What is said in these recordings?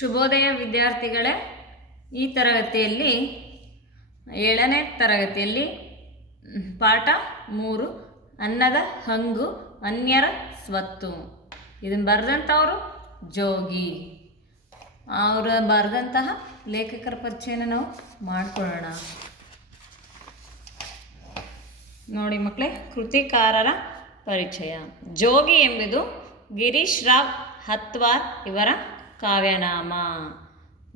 ಶುಭೋದಯ ವಿದ್ಯಾರ್ಥಿಗಳೇ, ಈ ತರಗತಿಯಲ್ಲಿ 7ನೇ ತರಗತಿಯಲ್ಲಿ ಪಾಠ 3 ಅನ್ನದ ಹಂಗು ಅನ್ಯರ ಸ್ವತ್ತು. ಇದನ್ನು ಬರೆದಂಥವರು ಜೋಗಿ. ಅವರು ಬರೆದಂತಹ ಲೇಖಕರ ಪರಿಚಯನ ನಾವು ಮಾಡಿಕೊಳ್ಳೋಣ. ನೋಡಿ ಮಕ್ಕಳೇ, ಕೃತಿಕಾರರ ಪರಿಚಯ. ಜೋಗಿ ಎಂಬುದು ಗಿರೀಶ್ ರಾವ್ ಹತ್ವಾರ್ ಇವರ ಕಾವ್ಯನಾಮ.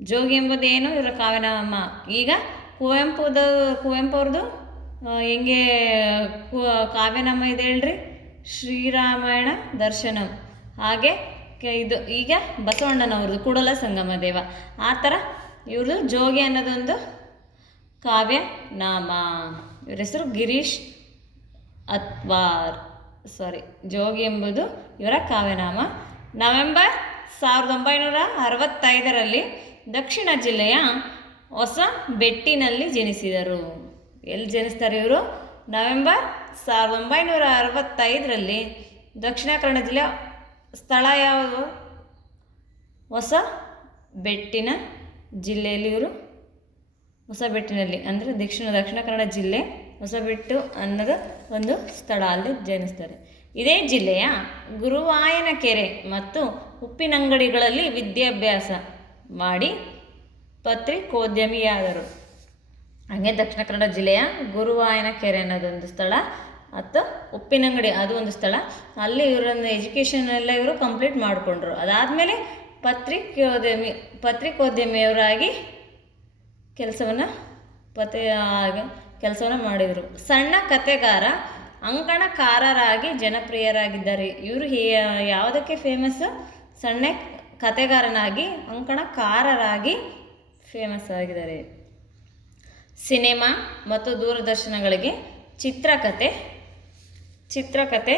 ಜೋಗಿ ಎಂಬುದೇನು ಇವರ ಕಾವ್ಯನಾಮ. ಈಗ ಕುವೆಂಪು ಹೆಂಗೆ ಕಾವ್ಯನಾಮ ಇದೆ ಹೇಳ್ರಿ, ಶ್ರೀರಾಮಾಯಣ ದರ್ಶನಂ. ಹಾಗೆ ಇದು ಈಗ ಬಸವಣ್ಣನವ್ರದ್ದು ಕೂಡಲ ಸಂಗಮ ದೇವ. ಆ ಥರ ಇವ್ರದ್ದು ಜೋಗಿ ಅನ್ನೋದೊಂದು ಕಾವ್ಯನಾಮ. ಇವ್ರ ಹೆಸರು ಗಿರೀಶ್ ಹತ್ವಾರ್. ಜೋಗಿ ಎಂಬುದು ಇವರ ಕಾವ್ಯನಾಮ. ನವೆಂಬರ್ 1965ರಲ್ಲಿ ದಕ್ಷಿಣ ಜಿಲ್ಲೆಯ ಹೊಸಬೆಟ್ಟಿನಲ್ಲಿ ಜನಿಸಿದರು. ಎಲ್ಲಿ ಜನಿಸ್ತಾರೆ ಇವರು? ನವೆಂಬರ್ 1965ರಲ್ಲಿ ದಕ್ಷಿಣ ಕನ್ನಡ ಜಿಲ್ಲೆಯ ಸ್ಥಳ ಯಾವುದು? ಹೊಸಬೆಟ್ಟಿನ ಜಿಲ್ಲೆಯಲ್ಲಿ ಇವರು ಹೊಸಬೆಟ್ಟಿನಲ್ಲಿ ಅಂದರೆ ದಕ್ಷಿಣ ಕನ್ನಡ ಜಿಲ್ಲೆ ಹೊಸಬೆಟ್ಟು ಅನ್ನೋದು ಒಂದು ಸ್ಥಳ, ಅಲ್ಲಿ ಜನಿಸ್ತಾರೆ. ಇದೇ ಜಿಲ್ಲೆಯ ಗುರುವಾಯನಕೆರೆ ಮತ್ತು ಉಪ್ಪಿನಂಗಡಿಗಳಲ್ಲಿ ವಿದ್ಯಾಭ್ಯಾಸ ಮಾಡಿ ಪತ್ರಿಕೋದ್ಯಮಿಯಾದರು. ಹಾಗೆ ದಕ್ಷಿಣ ಕನ್ನಡ ಜಿಲ್ಲೆಯ ಗುರುವಾಯನಕೆರೆ ಅನ್ನೋದೊಂದು ಸ್ಥಳ ಮತ್ತು ಉಪ್ಪಿನಂಗಡಿ ಅದು ಒಂದು ಸ್ಥಳ. ಅಲ್ಲಿ ಇವರನ್ನು ಎಜುಕೇಷನ್ ಎಲ್ಲ ಇವರು ಕಂಪ್ಲೀಟ್ ಮಾಡಿಕೊಂಡ್ರು. ಅದಾದಮೇಲೆ ಪತ್ರಿಕೋದ್ಯಮಿಯವರಾಗಿ ಕೆಲಸವನ್ನು ಮಾಡಿದರು. ಸಣ್ಣ ಕಥೆಗಾರ, ಅಂಕಣಕಾರರಾಗಿ ಜನಪ್ರಿಯರಾಗಿದ್ದಾರೆ. ಇವರು ಯಾವುದಕ್ಕೆ ಫೇಮಸ್? ಸಣ್ಣ ಕಥೆಗಾರನಾಗಿ ಅಂಕಣಕಾರರಾಗಿ ಫೇಮಸ್ ಆಗಿದ್ದಾರೆ. ಸಿನಿಮಾ ಮತ್ತು ದೂರದರ್ಶನಗಳಿಗೆ ಚಿತ್ರಕಥೆ,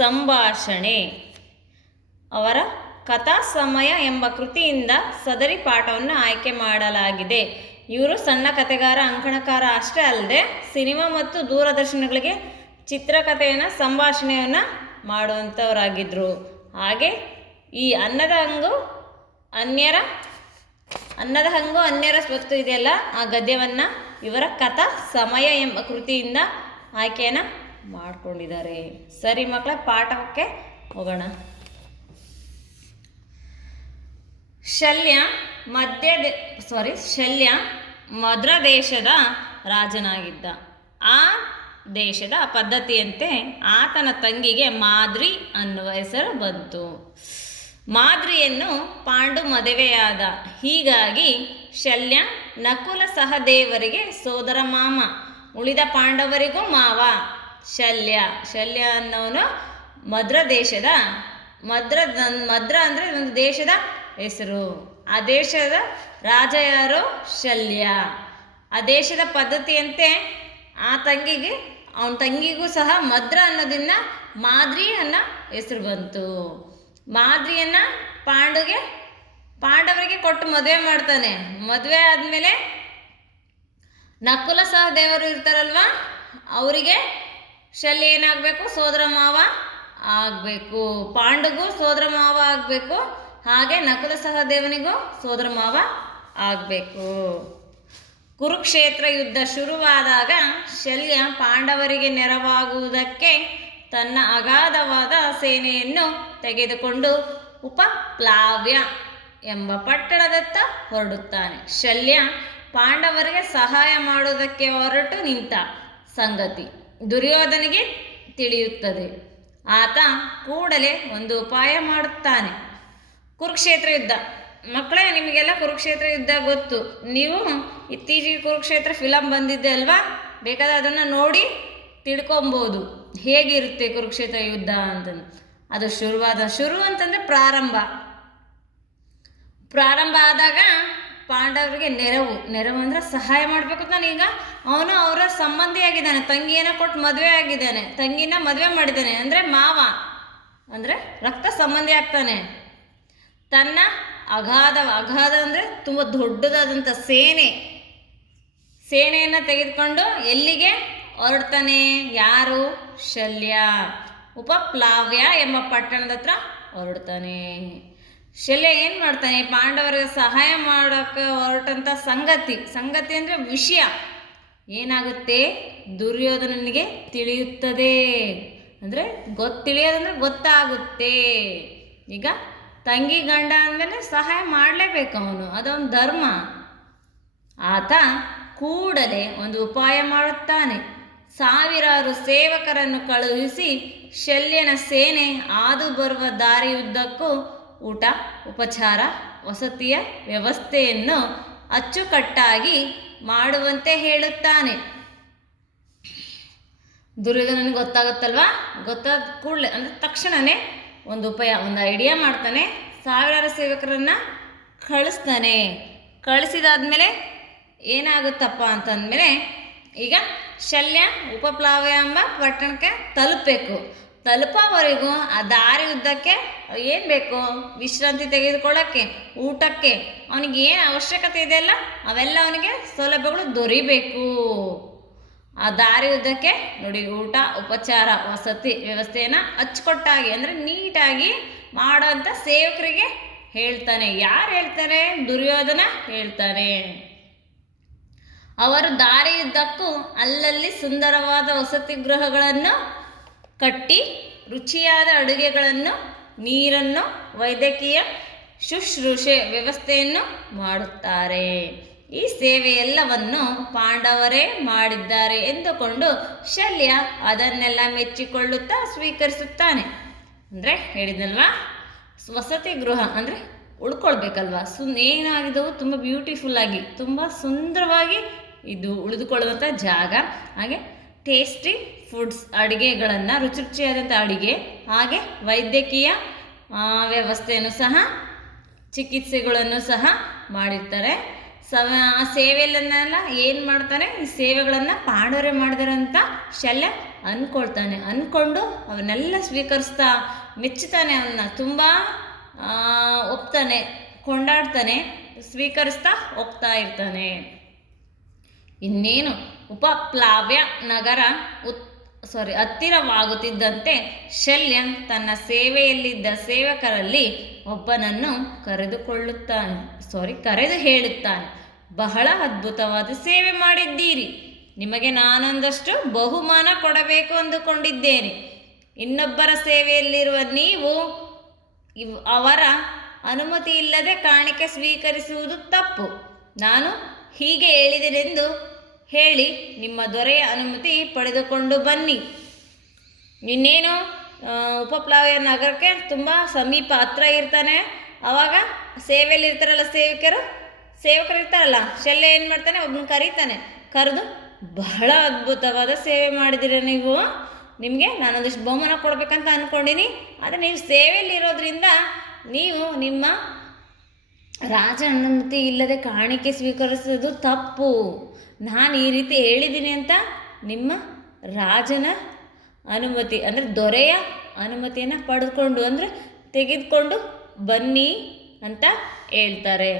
ಸಂಭಾಷಣೆ. ಅವರ ಕಥಾ ಸಮಯ ಎಂಬ ಕೃತಿಯಿಂದ ಸದರಿ ಪಾಠವನ್ನು ಆಯ್ಕೆ ಮಾಡಲಾಗಿದೆ. ಇವರು ಸಣ್ಣ ಕಥೆಗಾರ, ಅಂಕಣಕಾರ ಅಷ್ಟೇ ಅಲ್ಲದೆ ಸಿನಿಮಾ ಮತ್ತು ದೂರದರ್ಶನಗಳಿಗೆ ಚಿತ್ರಕಥೆಯನ್ನು, ಸಂಭಾಷಣೆಯನ್ನು ಮಾಡುವಂಥವರಾಗಿದ್ದರು. ಹಾಗೆ ಈ ಅನ್ನದ ಹಂಗು ಅನ್ಯರ ಸ್ವತ್ತು ಇದೆಯಲ್ಲ, ಆ ಗದ್ಯವನ್ನು ಇವರ ಕಥಾ ಸಮಯ ಎಂಬ ಕೃತಿಯಿಂದ ಆಯ್ಕೆಯನ್ನು ಮಾಡಿಕೊಂಡಿದ್ದಾರೆ. ಸರಿ ಮಕ್ಕಳ, ಪಾಠಕ್ಕೆ ಹೋಗೋಣ. ಶಲ್ಯ ಮದ್ರ ದೇಶದ ರಾಜನಾಗಿದ್ದ. ಆ ದೇಶದ ಪದ್ಧತಿಯಂತೆ ಆತನ ತಂಗಿಗೆ ಮಾದ್ರಿ ಅನ್ನುವ ಹೆಸರು ಬಂತು. ಮಾದ್ರಿಯನ್ನು ಪಾಂಡು ಮದುವೆಯಾದ. ಹೀಗಾಗಿ ಶಲ್ಯ ನಕುಲ ಸಹದೇವರಿಗೆ ಸೋದರ ಮಾಮ, ಉಳಿದ ಪಾಂಡವರಿಗೂ ಮಾವ. ಶಲ್ಯ ಅನ್ನೋನು ಮದ್ರ ಅಂದರೆ ಒಂದು ದೇಶದ ಹೆಸರು. ಆ ದೇಶದ ರಾಜ ಯಾರು? ಶಲ್ಯ. ಆ ದೇಶದ ಪದ್ಧತಿಯಂತೆ ಅವನ ತಂಗಿಗೂ ಸಹ ಮದ್ರ ಅನ್ನೋದನ್ನ ಮಾದ್ರಿ ಅನ್ನೋ ಹೆಸರು ಬಂತು. ಮಾದ್ರಿಯನ್ನು ಪಾಂಡವರಿಗೆ ಕೊಟ್ಟು ಮದುವೆ ಮಾಡ್ತಾನೆ. ಮದುವೆ ಆದಮೇಲೆ ನಕುಲ ಸಹದೇವರು ಇರ್ತಾರಲ್ವ, ಅವರಿಗೆ ಶಲ್ಯ ಏನಾಗಬೇಕು? ಸೋದರ ಮಾವ ಆಗಬೇಕು. ಪಾಂಡುಗೂ ಸೋದರ ಮಾವ ಆಗಬೇಕು, ಹಾಗೆ ನಕುಲ ಸಹದೇವನಿಗೂ ಸೋದರ ಮಾವ ಆಗಬೇಕು. ಕುರುಕ್ಷೇತ್ರ ಯುದ್ಧ ಶುರುವಾದಾಗ ಶಲ್ಯ ಪಾಂಡವರಿಗೆ ನೆರವಾಗುವುದಕ್ಕೆ ತನ್ನ ಅಗಾಧವಾದ ಸೇನೆಯನ್ನು ತೆಗೆದುಕೊಂಡು ಉಪಪ್ಲಾವ್ಯ ಎಂಬ ಪಟ್ಟಣದತ್ತ ಹೊರಡುತ್ತಾನೆ. ಶಲ್ಯ ಪಾಂಡವರಿಗೆ ಸಹಾಯ ಮಾಡುವುದಕ್ಕೆ ಹೊರಟು ನಿಂತ ಸಂಗತಿ ದುರ್ಯೋಧನಿಗೆ ತಿಳಿಯುತ್ತದೆ. ಆತ ಕೂಡಲೇ ಒಂದು ಉಪಾಯ ಮಾಡುತ್ತಾನೆ. ಕುರುಕ್ಷೇತ್ರ ಯುದ್ಧ. ಮಕ್ಕಳೇ, ನಿಮಗೆಲ್ಲ ಕುರುಕ್ಷೇತ್ರ ಯುದ್ಧ ಗೊತ್ತು. ನೀವು ಇತ್ತೀಚೆಗೆ ಕುರುಕ್ಷೇತ್ರ ಫಿಲಮ್ ಬಂದಿದ್ದೆ ಅಲ್ವಾ, ಬೇಕಾದ್ರೆ ಅದನ್ನು ನೋಡಿ ತಿಳ್ಕೊಬೋದು ಹೇಗಿರುತ್ತೆ ಕುರುಕ್ಷೇತ್ರ ಯುದ್ಧ ಅಂತಂದು. ಅದು ಶುರು ಅಂತಂದರೆ ಪ್ರಾರಂಭ ಆದಾಗ ಪಾಂಡವರಿಗೆ ನೆರವು ಅಂದರೆ ಸಹಾಯ ಮಾಡಬೇಕು ತಾನೆ. ಈಗ ಅವನು ಅವರ ಸಂಬಂಧಿಯಾಗಿದ್ದಾನೆ, ತಂಗಿಯನ್ನು ಕೊಟ್ಟು ಮದುವೆ ಆಗಿದ್ದಾನೆ, ತಂಗಿನ ಮದುವೆ ಮಾಡಿದ್ದಾನೆ ಅಂದರೆ ಮಾವ ಅಂದರೆ ರಕ್ತ ಸಂಬಂಧಿ ಆಗ್ತಾನೆ. ತನ್ನ ಅಗಾಧ ಅಂದರೆ ತುಂಬ ದೊಡ್ಡದಾದಂಥ ಸೇನೆಯನ್ನು ತೆಗೆದುಕೊಂಡು ಎಲ್ಲಿಗೆ ಹೊರಡ್ತಾನೆ? ಯಾರು? ಶಲ್ಯ. ಉಪಪ್ಲಾವ್ಯ ಎಂಬ ಪಟ್ಟಣದ ಹತ್ರ ಹೊರಡ್ತಾನೆ. ಶಲ್ಯ ಏನು ಮಾಡ್ತಾನೆ, ಪಾಂಡವರಿಗೆ ಸಹಾಯ ಮಾಡೋಕ್ಕೆ ಹೊರಟಂಥ ಸಂಗತಿ ಅಂದರೆ ವಿಷಯ ಏನಾಗುತ್ತೆ, ದುರ್ಯೋಧನನಿಗೆ ತಿಳಿಯುತ್ತದೆ. ಅಂದರೆ ತಿಳಿಯೋದಂದ್ರೆ ಗೊತ್ತಾಗುತ್ತೆ. ಈಗ ತಂಗಿ ಗಂಡ ಅಂದಮೇಲೆ ಸಹಾಯ ಮಾಡಲೇಬೇಕು ಅವನು, ಅದೊಂದು ಧರ್ಮ. ಆತ ಕೂಡಲೇ ಒಂದು ಉಪಾಯ ಮಾಡುತ್ತಾನೆ. ಸಾವಿರಾರು ಸೇವಕರನ್ನು ಕಳುಹಿಸಿ ಶಲ್ಯನ ಸೇನೆ ಹಾದು ಬರುವ ದಾರಿಯುದ್ದಕ್ಕೂ ಊಟ, ಉಪಚಾರ, ವಸತಿಯ ವ್ಯವಸ್ಥೆಯನ್ನು ಅಚ್ಚುಕಟ್ಟಾಗಿ ಮಾಡುವಂತೆ ಹೇಳುತ್ತಾನೆ. ದುರ್ಯೋಧನನಿಗೆ ಗೊತ್ತಾಗುತ್ತಲ್ವಾ, ಗೊತ್ತಾದ ಕೂಡಲೇ ಅಂದರೆ ತಕ್ಷಣವೇ ಒಂದು ಐಡಿಯಾ ಮಾಡ್ತಾನೆ. ಸಾವಿರಾರು ಸೇವಕರನ್ನು ಕಳಿಸ್ತಾನೆ. ಕಳಿಸಿದಾದ್ಮೇಲೆ ಏನಾಗುತ್ತಪ್ಪ ಅಂತಂದಮೇಲೆ, ಈಗ ಶಲ್ಯ ಉಪಪ್ಲಾವ್ಯ ಎಂಬ ಪಟ್ಟಣಕ್ಕೆ ತಲುಪೋವರೆಗೂ ಆ ದಾರಿ ಉದ್ದಕ್ಕೆ ಏನು ಬೇಕು, ವಿಶ್ರಾಂತಿ ತೆಗೆದುಕೊಳ್ಳೋಕ್ಕೆ, ಊಟಕ್ಕೆ, ಅವನಿಗೆ ಏನು ಅವಶ್ಯಕತೆ ಇದೆಯಲ್ಲ ಅವೆಲ್ಲ ಅವನಿಗೆ ಸೌಲಭ್ಯಗಳು ದೊರೀಬೇಕು. ಆ ದಾರಿ ಉದ್ದಕ್ಕೆ ನೋಡಿ ಊಟ, ಉಪಚಾರ, ವಸತಿ ವ್ಯವಸ್ಥೆಯನ್ನು ಅಚ್ಚುಕಟ್ಟಾಗಿ ಅಂದರೆ ನೀಟಾಗಿ ಮಾಡೋಂಥ ಸೇವಕರಿಗೆ ಹೇಳ್ತಾನೆ. ಯಾರು ಹೇಳ್ತಾರೆ? ದುರ್ಯೋಧನ ಹೇಳ್ತಾನೆ. ಅವರು ದಾರಿಯುದ್ದಕ್ಕೂ ಅಲ್ಲಲ್ಲಿ ಸುಂದರವಾದ ವಸತಿ ಗೃಹಗಳನ್ನು ಕಟ್ಟಿ ರುಚಿಯಾದ ಅಡುಗೆಗಳನ್ನು, ನೀರನ್ನು, ವೈದ್ಯಕೀಯ ಶುಶ್ರೂಷೆ ವ್ಯವಸ್ಥೆಯನ್ನು ಮಾಡುತ್ತಾರೆ. ಈ ಸೇವೆಯೆಲ್ಲವನ್ನು ಪಾಂಡವರೇ ಮಾಡಿದ್ದಾರೆ ಎಂದುಕೊಂಡು ಶಲ್ಯ ಅದನ್ನೆಲ್ಲ ಮೆಚ್ಚಿಕೊಳ್ಳುತ್ತಾ ಸ್ವೀಕರಿಸುತ್ತಾನೆ. ಅಂದರೆ ಹೇಳಿದಲ್ವಾ, ವಸತಿ ಗೃಹ ಅಂದರೆ ಉಳ್ಕೊಳ್ಬೇಕಲ್ವ, ಏನಾಗಿದ್ದವು ತುಂಬ ಬ್ಯೂಟಿಫುಲ್ಲಾಗಿ, ತುಂಬ ಸುಂದರವಾಗಿ ಇದು ಉಳಿದುಕೊಳ್ಳುವಂಥ ಜಾಗ. ಹಾಗೆ ಟೇಸ್ಟಿ ಫುಡ್ಸ್, ಅಡುಗೆಗಳನ್ನು, ರುಚಿಯಾದಂಥ ಅಡುಗೆ, ಹಾಗೆ ವೈದ್ಯಕೀಯ ವ್ಯವಸ್ಥೆಯನ್ನು ಸಹ, ಚಿಕಿತ್ಸೆಗಳನ್ನು ಸಹ ಮಾಡಿರ್ತಾರೆ. ಆ ಸೇವೆಯನ್ನೆಲ್ಲ ಏನು ಮಾಡ್ತಾನೆ, ಈ ಸೇವೆಗಳನ್ನು ಪಾಂಡವರೇ ಮಾಡಿದಾರೆ ಅಂತ ಶಲ್ಯ ಅಂದ್ಕೊಂಡು ಅವನ್ನೆಲ್ಲ ಸ್ವೀಕರಿಸ್ತಾ ಮೆಚ್ಚುತ್ತಾನೆ. ಅವನ್ನ ತುಂಬ ಒಪ್ತಾನೆ, ಕೊಂಡಾಡ್ತಾನೆ, ಸ್ವೀಕರಿಸ್ತಾ ಹೋಗ್ತಾ ಇರ್ತಾನೆ. ಇನ್ನೇನು ಉಪಪ್ಲಾವ್ಯ ನಗರ ಹತ್ತಿರವಾಗುತ್ತಿದ್ದಂತೆ ಶಲ್ಯ ತನ್ನ ಸೇವೆಯಲ್ಲಿದ್ದ ಸೇವಕರಲ್ಲಿ ಒಬ್ಬನನ್ನು ಕರೆದು ಹೇಳುತ್ತಾನೆ, ಬಹಳ ಅದ್ಭುತವಾದ ಸೇವೆ ಮಾಡಿದ್ದೀರಿ. ನಿಮಗೆ ನಾನೊಂದಷ್ಟು ಬಹುಮಾನ ಕೊಡಬೇಕು ಅಂದುಕೊಂಡಿದ್ದೇನೆ. ಇನ್ನೊಬ್ಬರ ಸೇವೆಯಲ್ಲಿರುವ ನೀವು ಅವರ ಅನುಮತಿ ಇಲ್ಲದೆ ಕಾಣಿಕೆ ಸ್ವೀಕರಿಸುವುದು ತಪ್ಪು. ನಾನು ಹೀಗೆ ಹೇಳಿದೆನೆಂದು ಹೇಳಿ ನಿಮ್ಮ ದೊರೆಯ ಅನುಮತಿ ಪಡೆದುಕೊಂಡು ಬನ್ನಿ. ಇನ್ನೇನು ಉಪಪ್ಲಾವ್ಯ ನಗರಕ್ಕೆ ತುಂಬ ಸಮೀಪ ಹತ್ರ ಇರ್ತಾನೆ. ಆವಾಗ ಸೇವೆಯಲ್ಲಿ ಇರ್ತಾರಲ್ಲ ಸೇವಕರು ಇರ್ತಾರಲ್ಲ, ಶಲ್ಯ ಏನು ಮಾಡ್ತಾನೆ, ಒಬ್ಬನ ಕರೆದು ಬಹಳ ಅದ್ಭುತವಾದ ಸೇವೆ ಮಾಡಿದಿರ ನೀವು, ನಿಮಗೆ ನಾನೊಂದಿಷ್ಟು ಬಹುಮಾನ ಕೊಡಬೇಕಂತ ಅಂದ್ಕೊಂಡಿನಿ. ಆದರೆ ನೀವು ಸೇವೆಯಲ್ಲಿ ಇರೋದ್ರಿಂದ ನೀವು ನಿಮ್ಮ ರಾಜ ಅನುಮತಿ ಇಲ್ಲದೆ ಕಾಣಿಕೆ ಸ್ವೀಕರಿಸೋದು ತಪ್ಪು. ನಾನು ಈ ರೀತಿ ಹೇಳಿದ್ದೀನಿ ಅಂತ ನಿಮ್ಮ ರಾಜನ ಅನುಮತಿ ಅಂದರೆ ದೊರೆಯ ಅನುಮತಿಯನ್ನು ಪಡೆದುಕೊಂಡು ಅಂದರೆ ತೆಗೆದುಕೊಂಡು ಬನ್ನಿ ಅಂತ ಹೇಳ್ತಾರೆ.